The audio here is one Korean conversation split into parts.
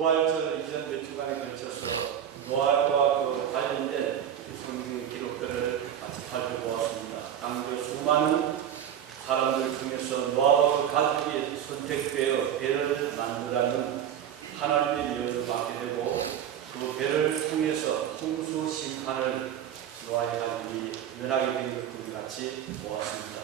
부활절 이전 몇 주간에 걸쳐서 노아와 관련된 성경 기록들을 같이 살펴보았습니다. 당대 수많은 사람들 중에서 노아와 그 가족이 선택되어 배를 만들라는 하나님의 명령을 받게 되고 그 배를 통해서 홍수 심판을 노아의 가족이 면하게 된 것과 같이 보았습니다.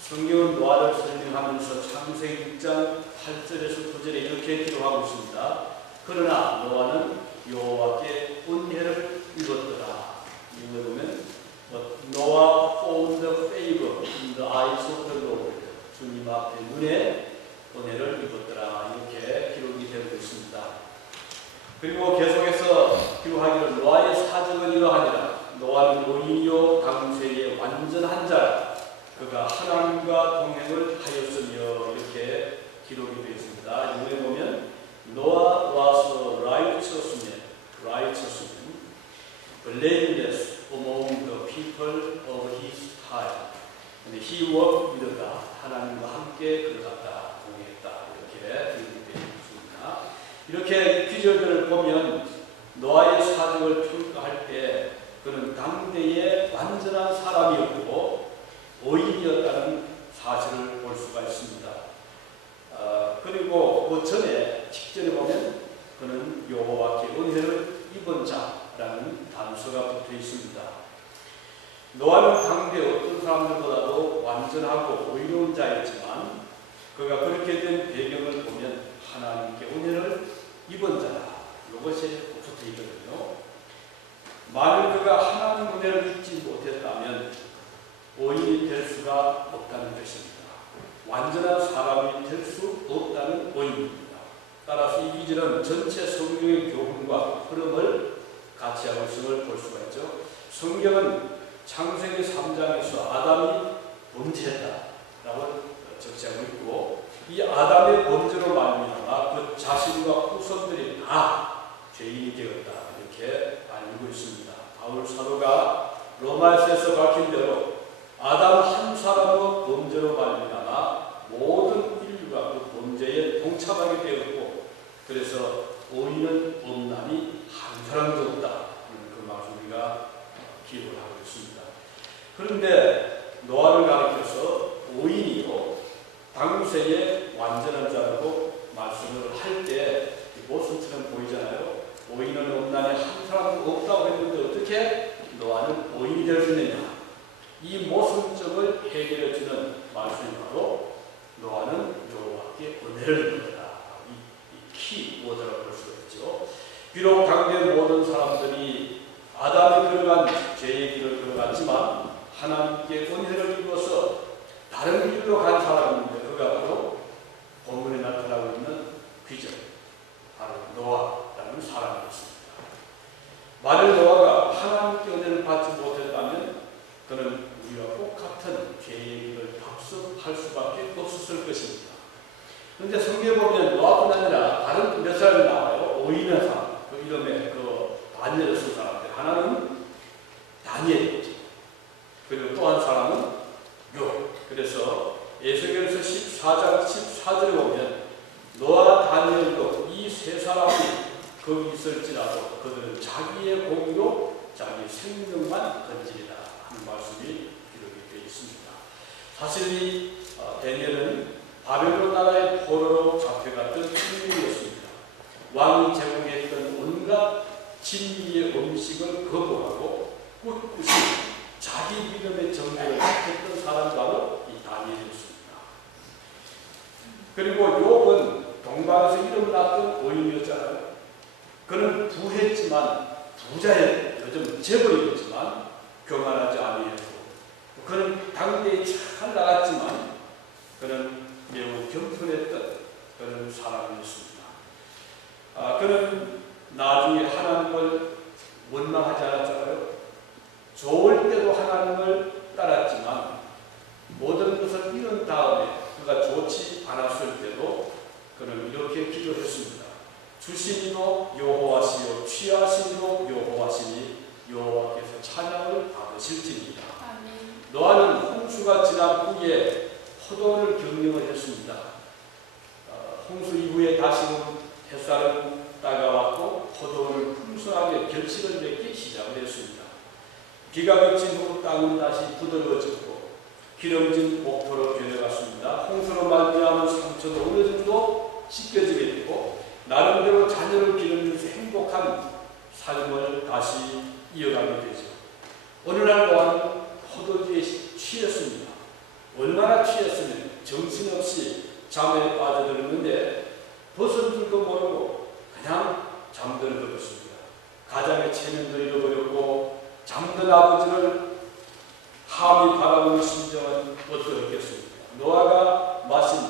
성경은 노아를 설명하면서 창세기 6장 8절에서 9절에 이렇게 기록하고 있습니다. 그러나 노아는 여호와께 은혜를 입었더라. 이걸 보면 노아 found favor in the eyes of the Lord. 주님 앞에 눈에 은혜를 입었더라. 이렇게 기록이 되고 있습니다. 그리고 계속해서 기록하기를 노아의 사적은 이러하니라. 노아는 노인이요 당세의 완전한 자라. 그가 하나님과 동행을 하였으며 이렇게 기록이 되어 있습니다. 여기에 보면 노아 was righteous man, blameless among the people of his time. And he walked with God. 하나님과 함께 그가 동행했다. 이렇게 기록이 되어 있습니다. 이렇게 구절들을 보면 노아의 사적을 평가할 때 그는 당대의 완전한 사람이었고 의인이었다는 사실을 볼 수가 있습니다. 그리고 그 전에 직전에 보면 그는 여호와께 은혜를 입은 자라는 단서가 붙어 있습니다. 노아는 당대 어떤 사람들보다도 완전하고 의로운 자였지만 그가 그렇게 된 배경을 보면 하나님께 은혜를 입은 자라. 이것이 붙어 있거든요. 만일 그가 하나님 은혜를 입지 못했다면 의인이 될 수가 없다는 것입니다. 완전한 사람이 될 수 없다는 의인입니다. 따라서 이 기절은 전체 성경의 교훈과 흐름을 같이 하고 있음을 볼 수가 있죠. 성경은 창세기 3장에서 아담이 범죄했다라고 적시하고 있고 이 아담의 범죄로 말미암아 그 자신과 후손들이 다 죄인이 되었다 이렇게 알고 있습니다. 바울 사도가 로마서에서 밝힌 대로 아담 한 사람의 범죄로 말미암아 모든 인류가 그 범죄에 동참하게 되었고 그래서 의인은 없나니 한 사람도 없다. 그 말씀 우리가 기록을 하고 있습니다. 그런데 노아를 가리켜서 의인이요 당세의 완전한 자라고 말씀을 할 때 모순처럼 보이잖아요. 의인은 없나니 한 사람도 없다고 했는데 어떻게 노아는 의인이 될 수 있느냐. 이 모순점을 해결해주는 말씀이 바로 노아는 여호와께 은혜를 입었다. 이 키워드라고 볼 수가 있죠. 비록 당대 모든 사람들이 아담이 걸어간 죄의 길을 걸어갔지만 하나님께 은혜를 입어서 다른 길로 간 사람인데 그가 바로 본문에 나타나고 있는 귀절 바로 노아라는 사람이었습니다. 만일 노아가 하나님께 은혜를 받지 못했다면 그는 우리와 똑같은 죄의 길을 답습할 수밖에 없었을 것입니다. 그런데 성경에 보면 노아뿐 아니라 다른 몇 사람이 나와요. 의인한 사람, 그 이름에 그 다니엘을 쓴 사람들. 하나는 다니엘이죠. 그리고 또 한 사람은 욥. 그래서 에스겔서 14장 14절에 보면 노아, 다니엘도 이 세 사람이 거기 있을지라도 그들은 자기의 공로, 자기 생명만 건지리라 하는 말씀이 기록이 되어 있습니다. 사실 이 다니엘은 바벨론 나라의 포로로 잡혀갔던 인물이었습니다. 왕이 제공했던 온갖 진리의 음식을 거부하고 꿋꿋이 자기 믿음의 정죄를 택했던 사람이 바로 이 다니엘이었습니다. 그리고 욥은 동방에서 이름 났던 의인이었잖아요. 그는 부했지만 부자였고 요즘 재벌이었지만 교만하지 아니했고 그는 당대에 잘 나갔지만 그는 매우 겸손했던 그런 사람이었습니다. 그는 나중에 하나님을 원망하지 않았잖아요. 좋을 때도 하나님을 따랐지만 모든 것을 잃은 다음에 그가 좋지 않았을 때도 그는 이렇게 기도했습니다. 주시니도 여호와시요 취하시니도 여호와시니 여호와께서 찬양을 받으실지니라. 노아는 홍수가 지난 후에 포도를 경영을 했습니다. 홍수 이후에 다시금 햇살은 다가왔고 포도원은 풍성하게 결실을 맺기 시작을 했습니다. 비가 그친 후 땅은 다시 부드러워졌고 기름진 목토로 변해갔습니다. 홍수로 말미암은 상처도 어느 정도 씻겨지게 됐고 나름대로 자녀를 기르면서 행복한 삶을 다시 이어가게 되죠. 어느 날 노아는 포도주에 취했습니다. 얼마나 취했으면 정신없이 잠에 빠져들었는데 벗은 줄도 모르고 그냥 잠들어 버렸습니다. 가장의 체면도 잃어버렸고 잠든 아버지를 함이 바라보는 심정은 어떠했겠습니까? 노아가 마신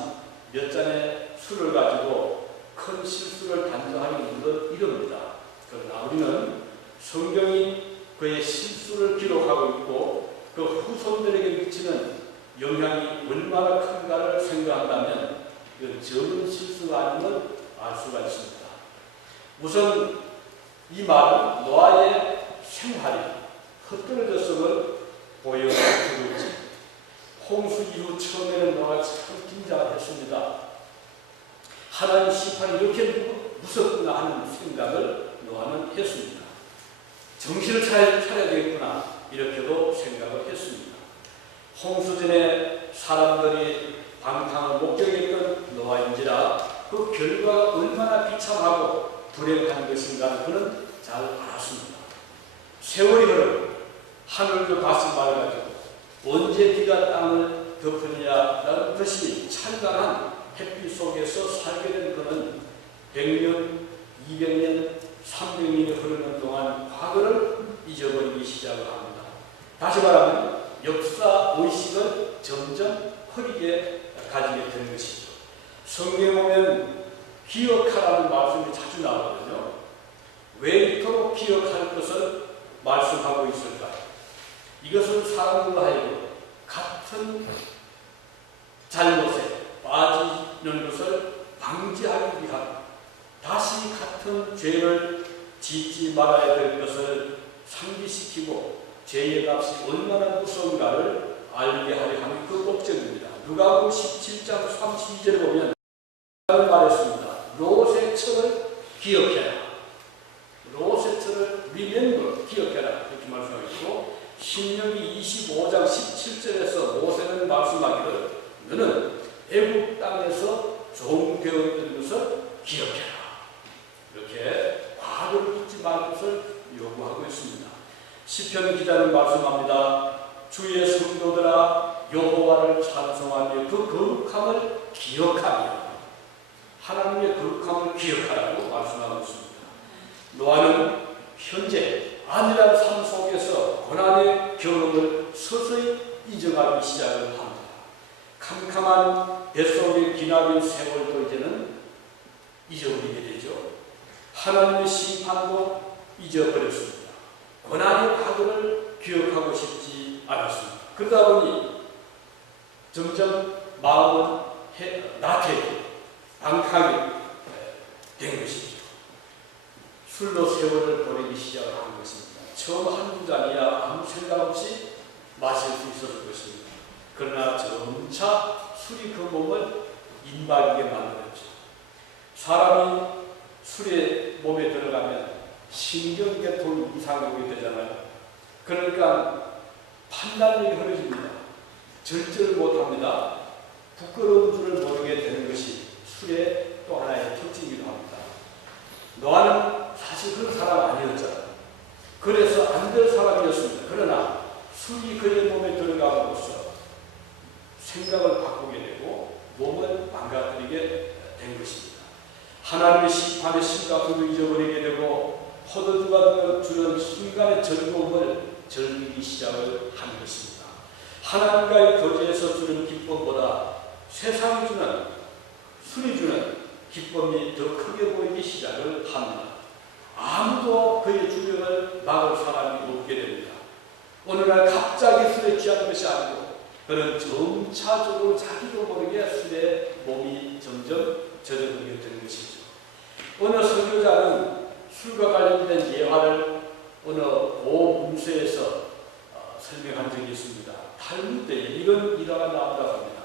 몇 잔의 술을 가지고 큰 실수를 단정하는 것은 이럽니다. 그러나 우리는 성경이 그의 실수를 기록하고 있고 그 후손들에게 미치는 영향이 얼마나 큰가를 생각한다면 이건 적은 실수가 아님을 알 수가 있습니다. 우선 이 말은 노아의 생활이 헛떨어졌음을 보여주지. 홍수 이후 처음에는 노아가 참 긴장을 했습니다. 하나님 심판이 이렇게 무섭구나 하는 생각을 노아는 했습니다. 정신을 차려야 되겠구나 이렇게도 생각을 했습니다. 홍수 전에 사람들이 방탕을 목격했던 노아인지라 그 결과가 얼마나 비참하고 불행한 것인가 그는 잘 알았습니다. 세월이 흐르고 하늘도 가슴 맑아지고 언제 비가 땅을 덮으느냐라는 것이 찬란한 햇빛 속에서 살게 된 그는 100년, 200년, 300년이 흐르는 동안 과거를 잊어버리기 시작을 합니다. 다시 말하면 역사 의식을 점점 흐리게 가지게 되는 것이죠. 성경에 보면 기억하라는 말씀이 자주 나오거든요. 왜 이토록 기억할 것을 말씀하고 있을까요? 이것은 사람들로 하여금 같은 잘못에 빠지는 것을 방지하기 위함, 다시 같은 죄를 짓지 말아야 될 것을 상기시키고 죄의 값이 얼마나 무서운가를 알게 하려 하는 그 목적입니다. 누가복음 17장 32절에 보면 말했습니다. 롯의 철을 기억해라. 롯의 철을 remember, 기억해라. 이렇게 말씀하고 신명기 25장 17절에서 모세는 말씀하기를 너는 애국 땅에서 종되었던 것을 기억해라. 이렇게 과거를 잊지 말 것을 요구하고 있습니다. 시편 기자는 말씀합니다. 주의 성도들아 여호와를 찬송하며 그 거룩함을 기억하며 하나님의 거룩함을 기억하라고 말씀하고 있습니다. 노아는 현재 안일한 삶 속에서 고난의 경험을 서서히 잊어가기 시작을 합니다. 캄캄한 뱃속의 기나긴 세월도 이제는 잊어버리게 되죠. 하나님의 심판도 잊어버렸습니다. 고난의 과거를 기억하고 싶지 않았습니다. 그러다 보니 점점 마음은 나태해지고 방탕하게 된 것이죠. 술로 세월을 보내기 시작한 것입니다. 처음 한두 잔이야 아무 생각 없이 마실 수 있었을 것입니다. 그러나 점차 술이 그 몸을 임박이게 만들었죠. 사람이 술에 몸에 들어가면 신경계통 이상이 되잖아요. 그러니까 판단력이 흐려집니다. 절제를 못합니다. 부끄러운 줄을 모르게 되는 것이 술의 또 하나의 특징이기도 합니다. 노아는 사실 그런 사람 아니었잖아요. 그래서 안 될 사람이었습니다. 그러나 술이 그의 몸에 들어감으로써 생각을 바꾸게 되고 몸을 망가뜨리게 된 것입니다. 하나님의 심판의 심각함을 잊어버리게 되고 포도주가 주는 순간의 즐거움을 즐기기 시작을 하는 것입니다. 하나님과의 교제에서 주는 기쁨보다 세상이 주는 술이 주는 기쁨이 더 크게 보이기 시작을 합니다. 아무도 그의 주변을 막을 사람이 없게 됩니다. 어느 날 갑자기 술에 취하는 것이 아니고 그는 점차적으로 자기도 모르게 술에 몸이 점점 젖어들게 되는 것이죠. 어느 설교자는 술과 관련된 예화를 어느 고문서에서 설명한 적이 있습니다. 탈무 때에 이런 일화가 나온다고 합니다.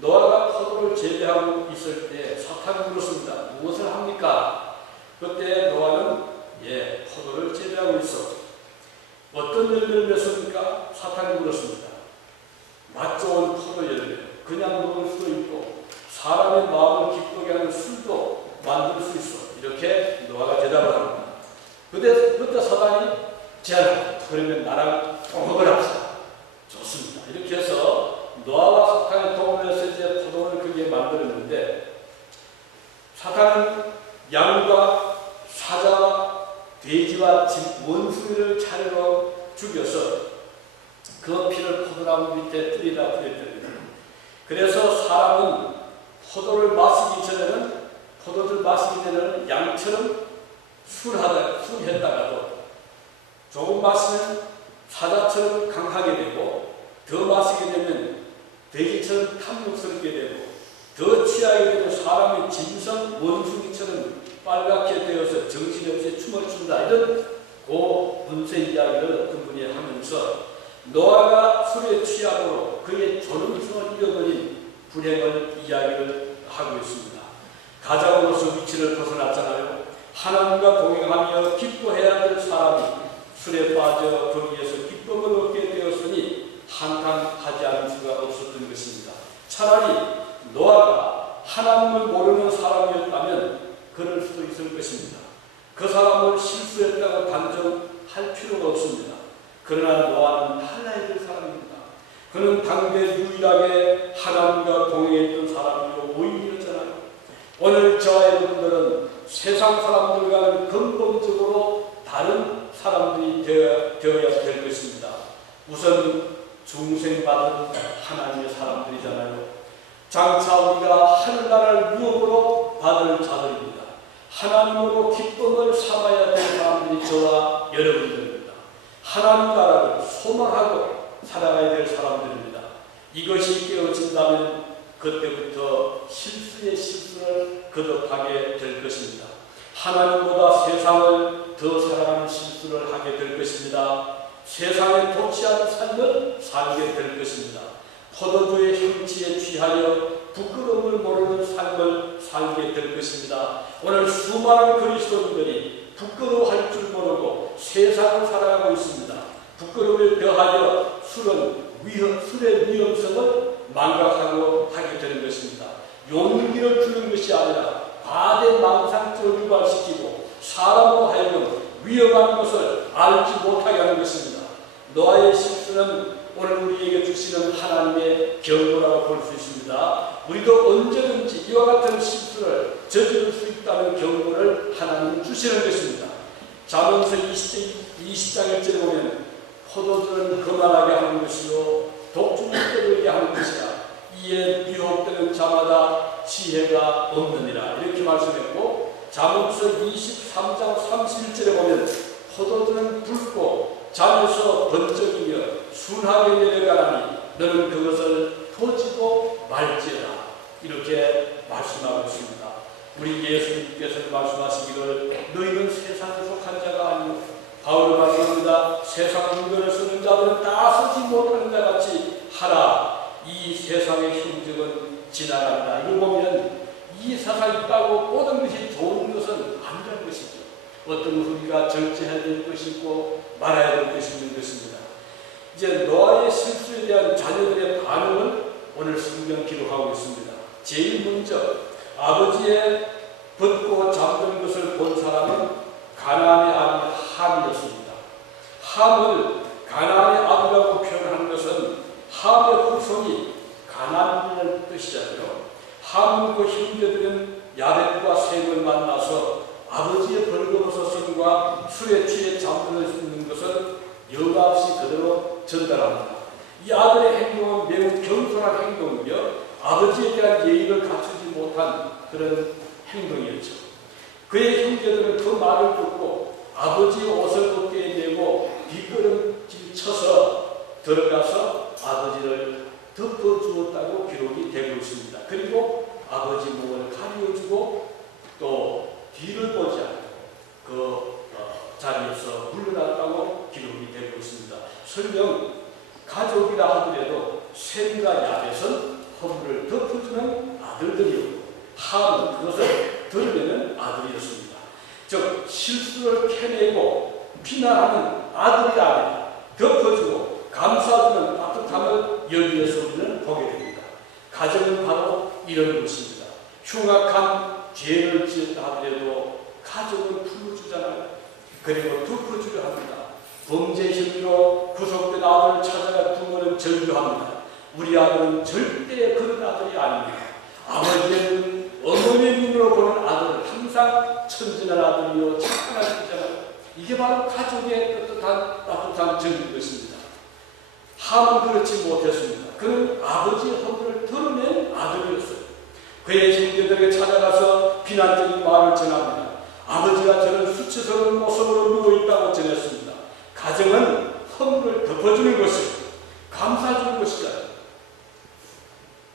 노아가 포도를 재배하고 있을 때 사탄이 물었습니다. 무엇을 합니까? 그때 노아는 포도를 재배하고 있어. 어떤 열매를 맺습니까? 사탄이 물었습니다. 맛 좋은 포도 열매, 그냥 먹을 수도 있고 사람의 마음을 기쁘게 하는 술도 만들 수 있어. 이렇게 노아가 대답을 합니다. 그때 사단이 제안합니다. 그러면 나랑 동업을 합시다. 좋습니다. 이렇게 해서 노아와 사탄이 동업을 해서 이제 포도를 크게 만들었는데, 사탄은 양과 사자와 돼지와 원숭이를 차례로 죽여서 그 피를 포도나무 밑에 뿌리다 뿌렸답니다. 그래서 사람은 포도를 마시기 전에는 양처럼 술했다가도 조금 마시면 사자처럼 강하게 되고, 더 마시게 되면 돼지처럼 탐욕스럽게 되고, 더 취하게 되면 사람의 짐승 원숭이처럼 빨갛게 되어서 정신없이 춤을 춘다. 이런 문세 이야기를 어떤 분이 하면서 노아가 술에 취함으로 그의 존엄성을 잃어버린 불행을 이야기를 하고 있습니다. 가장으로서 위치를 벗어났잖아요. 하나님과 동행하며 기뻐해야 될 사람이 술에 빠져 거기에서 기쁨을 얻게 되었으니 한탄하지 않을 수가 없었던 것입니다. 차라리 노아가 하나님을 모르는 사람이었다면 그럴 수도 있을 것입니다. 그 사람을 실수했다고 단정할 필요가 없습니다. 그러나 노아는 달라야 될 사람입니다. 그는 당대 유일하게 하나님과 동행했던 사람이요 오인이었잖아요. 오늘 저와 여러분들은 세상 사람들과는 근본적으로 다른 사람들이 되어야 될 것입니다. 우선 중생받은 하나님의 사람들이잖아요. 장차 우리가 하늘나라를 유업으로 받을 자들입니다. 하나님으로 기쁨을 삼아야 될 사람들이 저와 여러분들입니다. 하나님 나라를 소망하고 살아가야 될 사람들입니다. 이것이 깨어진다면 그때부터 실수의 실수를 거듭하게 될 것입니다. 하나님보다 세상을 더 사랑하는 실수를 하게 될 것입니다. 세상에 도취하는 삶을 살게 될 것입니다. 포도주의 형치에 취하여 부끄러움을 모르는 삶을 살게 될 것입니다. 오늘 수많은 그리스도인들이 부끄러워할 줄 모르고 세상을 살아가고 있습니다. 부끄러움을 더하여 술의 위험성을 망각하고 하게 되는 것입니다. 용기를 주는 것이 아니라 과대 망상증을 유발시키고 사람으로 하여금 위험한 것을 알지 못하게 하는 것입니다. 노아의 실수는 오늘 우리에게 주시는 하나님의 경고라고 볼 수 있습니다. 우리도 언제든지 이와 같은 실수를 저지를 수 있다는 경고를 하나님은 주시는 것입니다. 잠언서 20장 1절에 보면 포도주는 그만하게 하는 것이요 독주는 떠들게 하는 것이라. 이에 미혹되는 자마다 지혜가 없느니라. 이렇게 말씀했고, 잠언서 23장 31절에 보면 포도주는 붉고 잔에서 번쩍이며 순하게 내려가라니 너는 그것을 터지고 말지어라. 이렇게 말씀하고 있습니다. 우리 예수님께서 말씀하시기를 너희는 세상에 속한 자가 아니오. 바울은 말씀합니다. 세상 물건을 쓰는 자들은 다 쓰지 못하는 자 같이 하라. 이 세상의 형적은 지나간다. 이걸 보면 이 세상이 있다고 모든 것이 좋은 것은 아니라는 것이죠. 어떤 우리가 절제해야 될 것이 있고 말아야 될 것이 있는 것입니다. 이제 노아의 실수에 대한 자녀들의 반응을 오늘 성경 기록하고 있습니다. 제일 먼저 아버지의 벗고 잠든 것을 본 사람은 가나안의 아비 함이었습니다. 함을 가나안의 아비라고 표현하는 것은 함의 후손이 가나안인의 뜻이잖아요. 함은 그 형제들은 야벳과 셈을 만나서 아버지의 벌거벗었음과 술에 취해 잠드는 것을 여과 없이 그대로 전달합니다. 이 아들의 행동은 매우 겸손한 행동이며 아버지에 대한 예의를 갖추지 못한 그런 행동이었죠. 그의 형제들은 그 말을 듣고 아버지의 옷을 벗게 내고 뒷걸음질 쳐서 들어가서 아버지를 덮어주었다고 기록이 되고 있습니다. 그리고 아버지 목을 가려주고 또 뒤를 보지 않고 그 자리에서 물러났다고 기록이 되고 있습니다. 설령 가족이라 하더라도 셈과 야벳은 허물을 덮어주는 아들들이었고 함은 그것을 드러내는 아들이었습니다. 즉 실수를 캐내고 비난하는 아들이 아니라 덮어주고 감싸주는 따뜻함을 여기에서 우리는 보게 됩니다. 가정은 바로 이런 것입니다. 흉악한 죄를 지었다 하더라도 가정은 풀어주잖아요. 그리고 덮어주려 합니다. 범죄 혐의로 구속된 아들을 찾아가 부모는 절규합니다. 우리 아들은 절대 그런 아들이 아닙니다. 아버지의 눈, 어머니의 눈으로 보는 아들은 항상 천진한 아들이요 착한 아들이잖아요. 이게 바로 가족의 따뜻한 정인 것입니다. 함은 그렇지 못했습니다. 그는 아버지의 허물을 드러낸 아들이었어요. 그의 형제들에게 찾아가서 비난적인 말을 전합니다. 아버지가 저는 수치스러운 모습으로 누워있다고 전했습니다. 가정은 허물을 덮어주는 것이고 감싸주는 것이잖아요.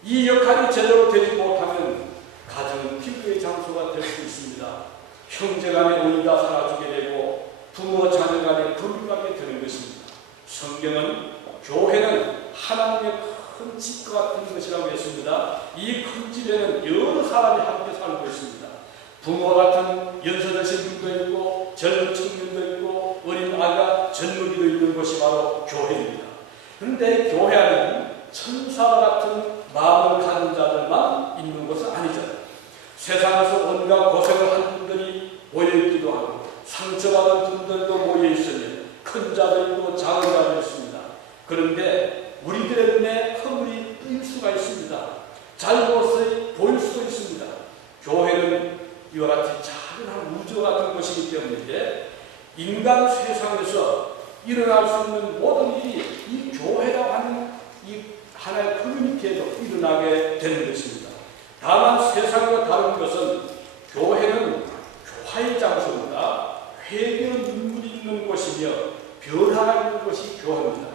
이 역할이 제대로 되지 못하면 가정은 피부의 장소가 될 수 있습니다. 형제간의 의리가 사라지게 되고 부모 자녀간의 금박이 되는 것입니다. 성경은 교회는 하나님의 큰 집과 같은 것이라고 했습니다. 이 큰 집에는 여러 사람이 함께 살고 있습니다. 부모와 같은 연세드신 분도 있고 젊은 청년도 있고 어린 아가 젊은이도 있는 것이 바로 교회입니다. 그런데 교회 안에는 천사와 같은 마음을 가진 자들만 있는 것은 아니잖아요. 세상에서 온갖 고생을 한 분들이 모여있기도 하고 상처받은 분들도 모여있으며 큰 자도 있고 작은 자도 있습니다. 그런데 우리들의 눈에 허물이 뜰 수가 있습니다. 잘못이 보일 수도 있습니다. 교회는 이와 같이 작은 우주 같은 것이기 때문인데 인간 세상에서 일어날 수 있는 모든 일이 이 교회라고 하는 이 하나의 커뮤니티에도 일어나게 되는 것입니다. 다만 세상과 다른 것은 교회는 교화의 장소입니다. 회개 눈물이 있는 곳이며 변화가 있는 것이 교회입니다.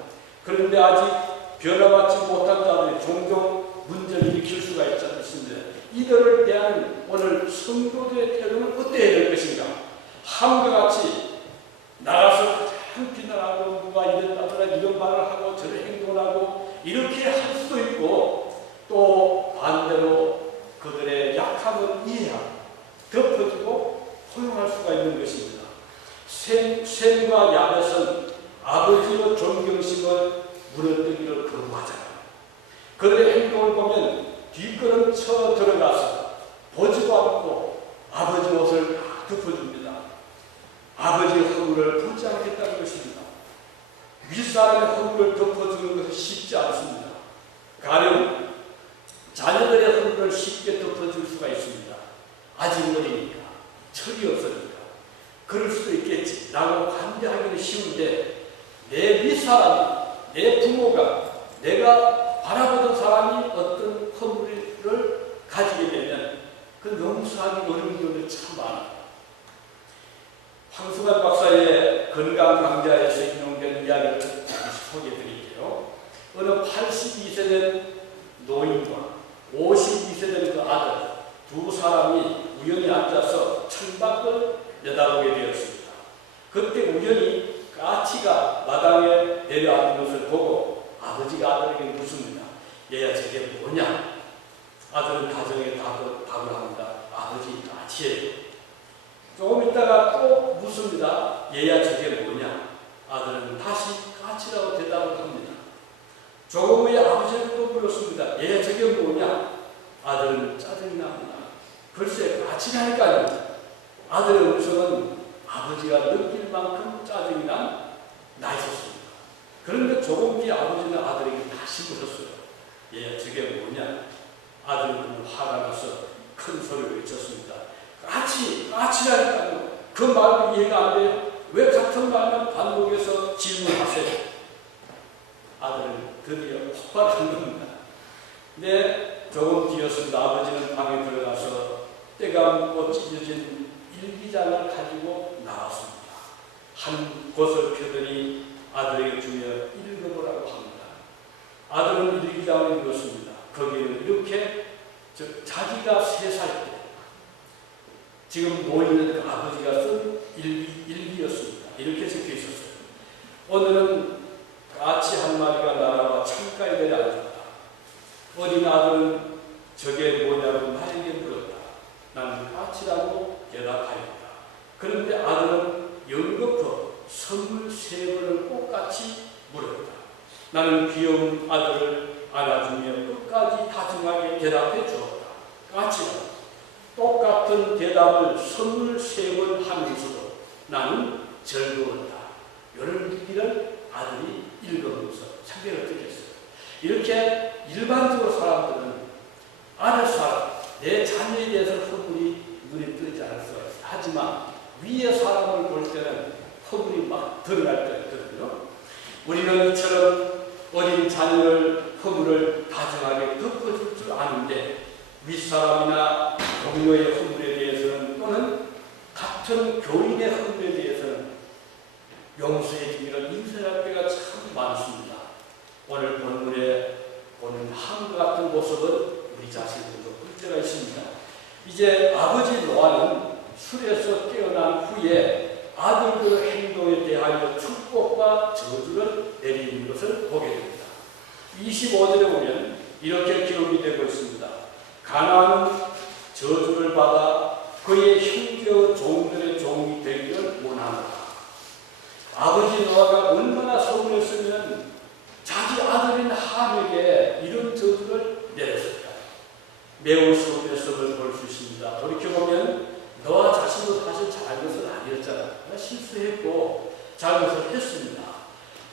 그런데 아직 변화받지 못한 자들이 종종 문제를 일으킬 수가 있지 않습니다. 이들을 대하는 오늘 성도들의 태도는 어때야 될 것인가? 함과 같이 나가서 가장 비난하고 누가 이랬다더라 이런 말을 하고 저런 행동을 하고 이렇게 할 수도 있고 또 반대로 그들의 약함을 이해하고 덮어주고 허용할 수가 있는 것입니다. 셈과 야벳은 아버지의 존경심을 무너뜨기를 거부하잖아요. 그들의 행동을 보면 뒷걸음 쳐 들어가서 보지도 않고 아버지 옷을 다 덮어줍니다. 아버지의 허물을 보지 않겠다는 것입니다. 윗사람의 허물을 덮어주는 것은 쉽지 않습니다. 가령 자녀들의 허물을 쉽게 덮어줄 수가 있습니다. 아직 어리니까, 철이 없으니까. 그럴 수도 있겠지 라고 반대하기는 쉬운데 내 윗사람이, 내 부모가, 내가 바라보던 사람이 어떤 허물을 가지게 되면 그 용서하기 어려운 경우들이 참 많아요. 황수관 박사의 건강 강좌에서 인용된 이야기를 소개해 드릴게요. 어느 82세 된 노인과 52세 된 그 아들 두 사람이 우연히 앉아서 창밖을 내다보게 되었습니다. 그때 우연히 까치가 마당에 내려앉은 것을 보고 아버지가 아들에게 묻습니다. 얘야 저게 뭐냐? 아들은 가정에 답을 합니다. 아버지 까치예요. 조금 있다가 또 묻습니다. 얘야 저게 뭐냐? 아들은 다시 까치라고 대답을 합니다. 조금 후에 아버지는 또 물었습니다. 얘야 저게 뭐냐? 아들은 짜증이 납니다. 글쎄 까치라니까요. 아들의 음성은 아버지가 느낄 만큼 짜증이 나 있었습니다. 그런데 조금 뒤에 아버지는 아들에게 다시 물었어요. 얘야 저게 뭐냐? 아들은 화가 나서 큰 소리로 외쳤습니다. 까치라니까요. 그 말도 이해가 안 돼요. 왜 같은 말만 반복해서 질문하세요? 아들은 드디어 폭발한 겁니다. 근데 조금 뒤였습니다. 아버지는 방에 들어가서 때가 묻고 찢어진 일기장을 가지고 나왔습니다. 한 곳을 펴더니 아들에게 주며 읽어보라고 합니다. 아들은 일기장을 읽었습니다. 거기에는 이렇게 자기가 3살 때 지금 모이는 그 아버지가 쓴 일기였습니다. 이렇게 적혀 있었어요. 오늘은 까치 한 마리가 날아와 창가에 내려앉았다. 어린 아들은 저게 뭐냐고 나에게 물었다. 나는 까치라고 대답하였다. 그런데 나는 귀여운 아들을 안아주며 끝까지 다정하게 대답해 주었다. 까치가 똑같은 대답을 23번 하면서도 나는 즐거웠다. 이런 얘기를 아들이 읽으면서 자기가 어떻게 했어요? 이렇게 일반적으로 사람들은 아들 사람, 내 자녀에 대해서 허물이 눈에 뜨지 않을 수가 있어요. 하지만 위의 사람을 볼 때는 허물이 막 드러날 때가 있거든요. 우리는 이처럼 어린 자녀를 허물을 다정하게 덮어줄 줄 아는데 윗사람이나 동료의 허물에 대해서는 또는 같은 교인의 허물에 대해서는 용서해 주기를 인정할 때가 참 많습니다. 오늘 본문에 보는 한과 같은 모습은 우리 자신들도 문제가 있습니다. 이제 아버지 노아는 술에서 깨어난 후에 아들들의 행동에 대하여 축복과 저주를 내리는 것을 보게 됩니다. 25절에 보면 이렇게 기록이 되고 있습니다. 가나안은 저주를 받아 그의 형제의 종들의 종이 되기를 원하노라. 아버지 노아가 얼마나 서운했으면 자기 아들인 함에게 이런 저주를 내렸을까. 매우 서운했음을 볼 수 있습니다. 돌이켜보면 노아 자신도 사실 잘한 것은 아니었잖아요. 실수했고 잘못을 했습니다.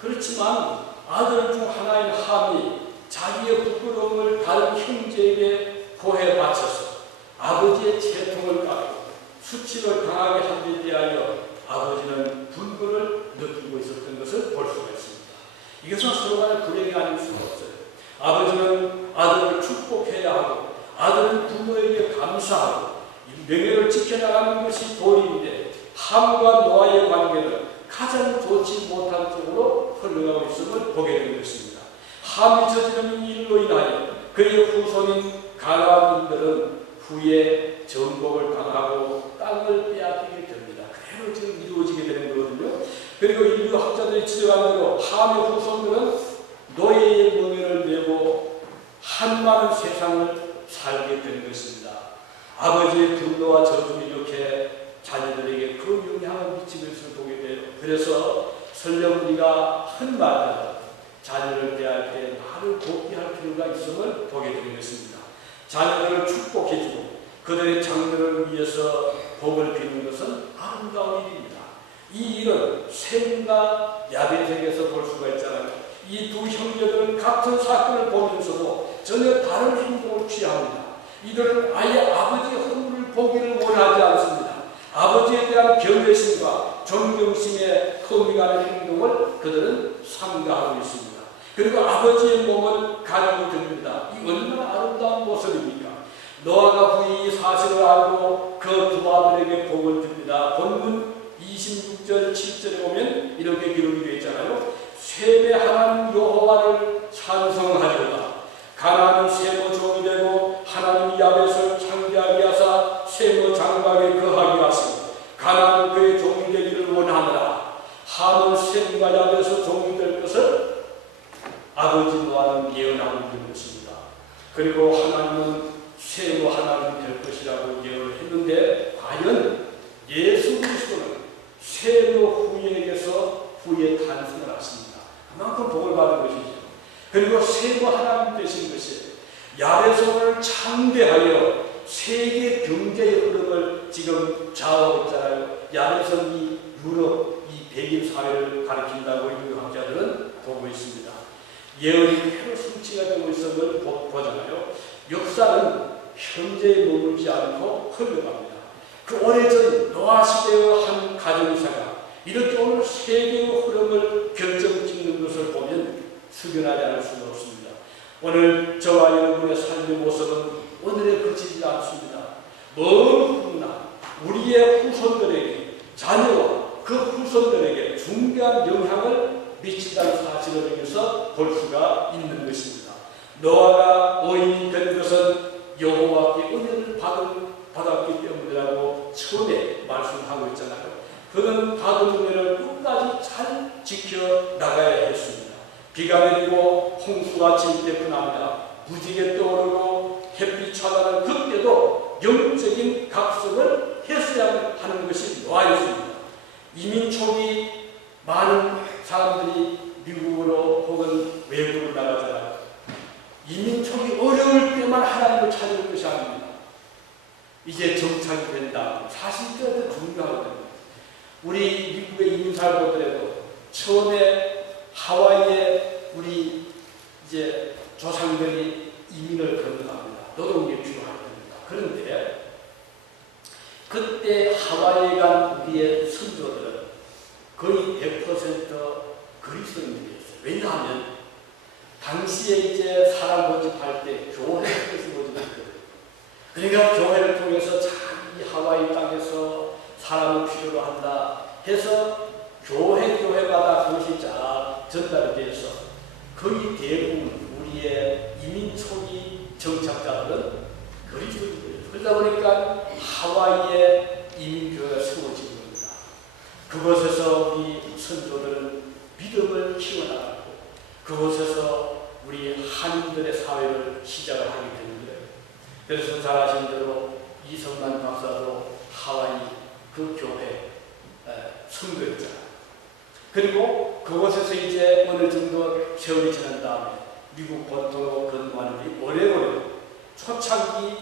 그렇지만 아들 중 하나인 함이 자기의 부끄러움을 다른 형제에게 보해 바쳐서 아버지의 채통을 깎고 수치를 강하게 한 데 대하여 아버지는 분노를 느끼고 있었던 것을 볼 수가 있습니다. 이것은 서로 간의 불행이 아닐 수가 없어요. 아버지는 아들을 축복해야 하고 아들은 부모에게 감사하고 명예를 지켜나가는 것이 도리인데 함과 노아의 관계는 가장 좋지 못한 쪽으로 흘러가고 있음을 보게 된 것입니다. 함이 저지른 일로 인하여 그의 후손인 가나안인들은 후에 정복을 당하고 땅을 빼앗기게 됩니다. 그대로 지금 이루어지게 되는 거거든요. 그리고 인류 학자들이 지적한 대로 함의 후손들은 노예의 명예를 메고 한많은 세상을 살게 되는 것입니다. 아버지의 분노와 저주는 이렇게 자녀들에게 그 영향을 미치는 것을 보게 돼요. 그래서 설령 우리가 한 말은 자녀를 대할 때 말을 곱게 할 필요가 있음을 보게 되는 것입니다. 자녀들을 축복해주고 그들의 장래를 위해서 복을 비는 것은 아름다운 일입니다. 이 일은 셈과 야벳에게서 볼 수가 있잖아요. 이 두 형제들은 같은 사건을 보면서도 전혀 다른 행동을 취합니다. 이들은 아예 아버지의 허물을 보기를 원하지 않습니다. 아버지에 대한 경외심과 존경심에 흠이가는 행동을 그들은 삼가하고 있습니다. 그리고 아버지의 몸을 가지고 듭니다. 이 얼마나 아름다운 모습입니까? 노아가 후에 이 사실을 알고 그 두 아들에게 복을 줍니다. 본문 26절 7절에 보면 이렇게 기록이 되어 있잖아요. 셈의 하나님 여호와를 찬송하리로다. 가나안은 셈의 종이 되고 하나님이 야벳을 창대하게 하사 셈의 장막에 거하게 하시고 가나안은 그의 종이 되기를 원하노라. 함은 셈과 야벳의 종이 될 것을 아버지 노아는 예언하고 있는 것입니다. 그리고 하나님은 셈의 하나님이 될 것이라고 예언을 했는데 과연 예수 그리스도는 셈의 후예에게서 후에 탄생을 하십니다. 그만큼 복을 받은 것이죠. 그리고 셈의 하나님 되신 것이 야벳을 창대하여 세계 경제의 흐름을 지금 좌우하고 있잖아요. 야벳은 이 유럽, 이 백인 사회를 가리킨다고 인류 학자들은 보고 있습니다. 예언이 그대로 성취가 되고 있음을 보잖아요. 역사는 현재에 머물지 않고 흘러갑니다. 그 오래전 노아 시대의 한 가정사가 이렇게 오늘 세계의 흐름을 결정짓는 것을 보면 숙연하지 않을 수가 없습니다. 오늘 저와 여러분의 삶의 모습은 오늘에 그치지 않습니다. 먼 훗날 우리의 후손들에게 자녀와 그 후손들에게 중대한 영향을 미친다는 사실을 여기서 볼 수가 있는 것입니다. 노아가 의인이 된 것은 여호와께 은혜를 받았기 때문이라고 처음에 말씀하고 있잖아요. 그는 받은 은혜를 끝까지 잘 지켜나가야 했습니다. 비가 내리고 홍수가 칠 때뿐 아니라 무지개 떠오르고 햇빛 차가는 그때도 영적인 각성을 했어야 하는 것이 노아였습니다. 이민 초기 많은 사람들이 미국으로 혹은 이제 정착이 된다. 사실 그것도 중요하거든요. 우리 미국에 이민 살고 더라도 처음에 하와이에 우리 이제 조상들이 이민을 건너갑니다. 노동력이 필요할 겁니다. 그런데 그때 하와이에 간 우리의 선조들은 거의 100% 그리스도인들이었어요. 왜냐하면 당시에 이제 사람 모집할 때 교회를 통해서 모집했거든요. 그러니까 교회를 통해서 이 하와이 땅에서 사람을 필요로 한다 해서 교회마다 그것이 쫙 전달이 돼서 거의 대부분 우리의 이민 초기 정착자들은 그리스도인들이에요. 그러다 보니까 하와이에 이민교회가 세워진 겁니다. 그곳에서 우리 선조들은 믿음을 키워나가고 그곳에서 우리 한인들의 사회를 시작을 하게 되는 거예요. 그래서 잘 아시는 대로 이성만 박사도 하와이 그 교회 선교였잖아요. 그리고 그곳에서 이제 어느 정도 세월이 지난 다음에 미국 본토로 건너가는 게 오래오래 초창기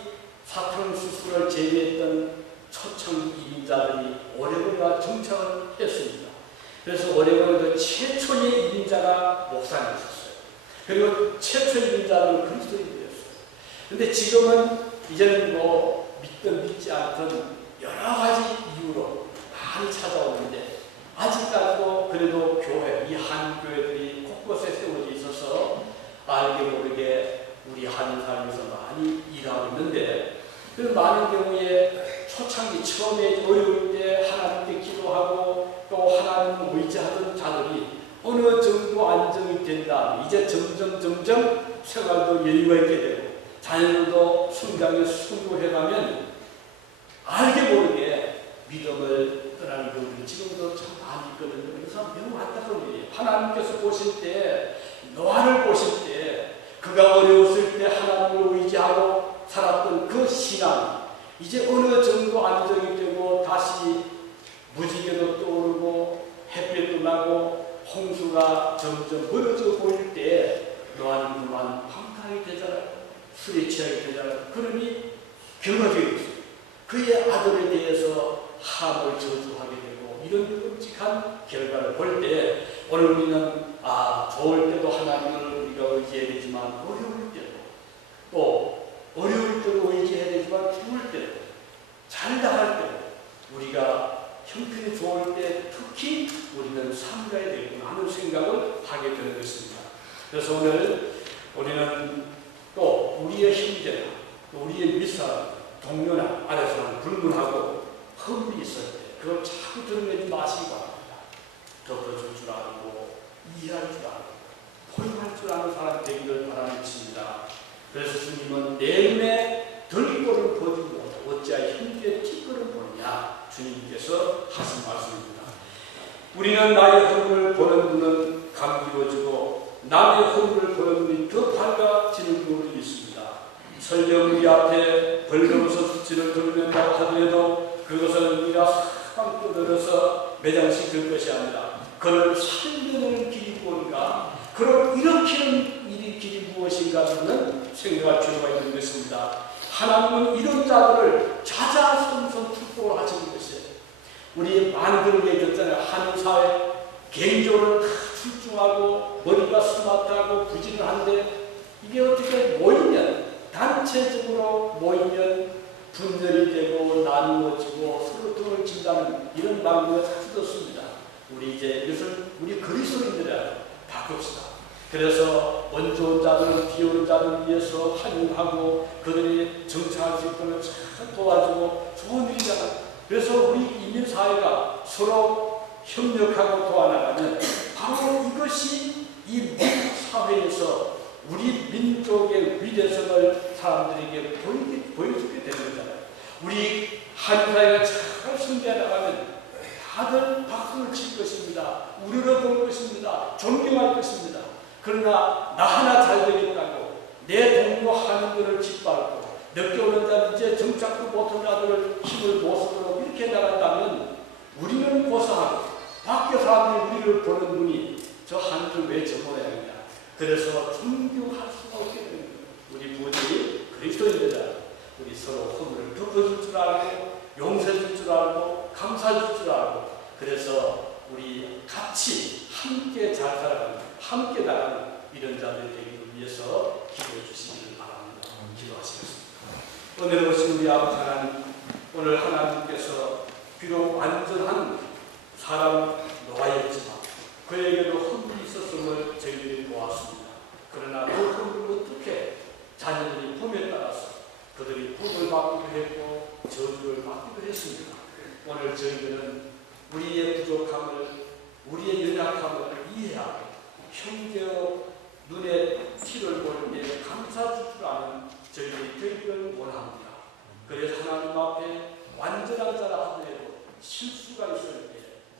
사탕수수를 재배했던 초창기 이민자들이 오레곤에 정착을 했습니다. 그래서 오레곤에도 최초의 이민자가 목사님이셨어요. 그리고 최초 이민자는 그리스도인이었어요. 근데 지금은 이제는 뭐 믿든 믿지 않든 여러 가지 이유로 많이 찾아오는데 아직까지도 그래도 교회, 이 한교회들이 곳곳에 세워져 있어서 알게 모르게 우리 한인 삶에서 많이 일하고 있는데 그 많은 경우에 초창기 처음에 어려울 때 하나님께 기도하고 또 하나님을 의지하던 자들이 어느 정도 안정이 된 다음에 이제 점점 생활도 여유가 있게 되고 자녀들도 성장에 순고해가면 알게 모르게 믿음을 떠나는 경우들이 지금도 참 많이 있거든요. 그래서 매우 안타까운 일이에요. 하나님께서 보실 때 노아를 보실 때 그가 어려웠을 때 하나님을 의지하고 살았던 그 신앙이 이제 어느 정도 안정이 되고 다시 무지개도 떠오르고 햇빛도 나고 홍수가 점점 멀어져 보일 때 노아는 그만 황당하게 되잖아요. 술에 취하게 되잖아요. 그러니 결과적이 있어요. 그의 아들에 대해서 함을 저주하게 되고 이런 끔찍한 결과를 볼 때 오늘 우리는 좋을 때도 하나님을 우리가 의지해야 되지만 어려울 때도 또 어려울 때도 의지해야 되지만 좋을 때도 잘 나갈 때도 우리가 형편이 좋을 때 특히 우리는 삼가야 되겠구나 하는 생각을 하게 되는 것입니다. 그래서 오늘 우리는 또 우리의 형제나 또 우리의 밑사람 동료나 아래사람 불문하고 흠이 있을 때 그걸 자꾸 드러내지 마시기 바랍니다. 덮어줄 줄 알고 이해할 줄 알고 포용할 줄 아는 사람 되기를 바라겠습니다. 그래서 주님은 내 눈에 들보를 보지 못하고 어찌하여 형제의 티끌을 보느냐 주님께서 하신 말씀입니다. 우리는 나의 허물을 보는 눈은 감기워지고 남의 허물을 보는 눈이 더 밝아지는 경우도 있습니다. 설령 우리 앞에 벌거벗어 수치를 들는다고 하더라도 그것은 우리가 사방 떠들어서 매장시킬 것이 아니라 그를 살려내는 길이 무엇인가, 그를 일으키는 일이 길이 무엇인가는 생각할 필요가 있는 것입니다. 하나님은 이런 자들을 자자손손 축복을 하시는 것이에요. 우리 많은 얘기했잖아요. 한인 사회 개인적으로 다 출중하고 머리가 스마트하고 부지런한데 이게 어떻게 모이면 단체적으로 모이면 분열이 되고 나누어지고 서로 등을 친다는 이런 방법을 자주 듣습니다. 우리 이제 이것을 우리 그리스도인들이라 바꿉시다. 그래서 먼저 온 자들, 뒤에 온 자들 위해서 환영하고 그들이 정착할 수 있도록 잘 도와주고 좋은 일이잖아요. 그래서 우리 이민사회가 서로 협력하고 도와나가면 바로 이것이 이 미국 사회에서 우리 민족의 위대성을 사람들에게 보여주게 되는 거잖아요. 우리 한사회가 잘 성장해 나가면 다들 박수를 칠 것입니다. 우러러 볼 것입니다. 존경할 것입니다. 그러나 나 하나 잘 되겠다고 내 동료 한인들을 짓밟고 늦게 오는 자는 이제 정착도 못한 자들을 힘을 못 쓰도록 이렇게 나간다면 우리는 고사하고 밖에 사람들이 우리를 보는 눈이 저 한인들 왜 저 모양이냐. 그래서 존경할 수가 없게 되는 거예요. 우리 부모님이 그리스도인들이다. 우리 서로 허물을 덮어줄 줄 알고 용서해줄 줄 알고 감사해줄 줄 알고 그래서 우리 같이 함께 잘 살아가는 함께 나가는 이런 자들 되기를 위해서 기도해 주시기를 바랍니다. 기도하시겠습니다. 오늘 오신 우리 아버지 하나님, 오늘 하나님께서 비록 완전한 사람 노아였지만 그에게도 허물이 있었음을 저희들이 보았습니다. 그러나 그 허물을 어떻게 자녀들이 품에 따라서 그들이 복을 받기도 했고 저주를 받기도 했습니다. 오늘 저희들은 우리의 부족함을 우리의 연약함을 이해하고 형제의 눈에 티를 볼 때 감사할 줄 아는 저희들이 되기를 원합니다. 그래서 하나님 앞에 완전한 자라 하더라도 실수가 있을 때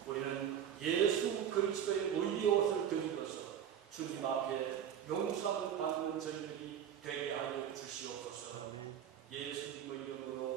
우리는 예수 그리스도의 의의 옷을 드리고서 주님 앞에 용서를 받는 저희들이 되게 하여 주시옵소서. 예수님의 이름으로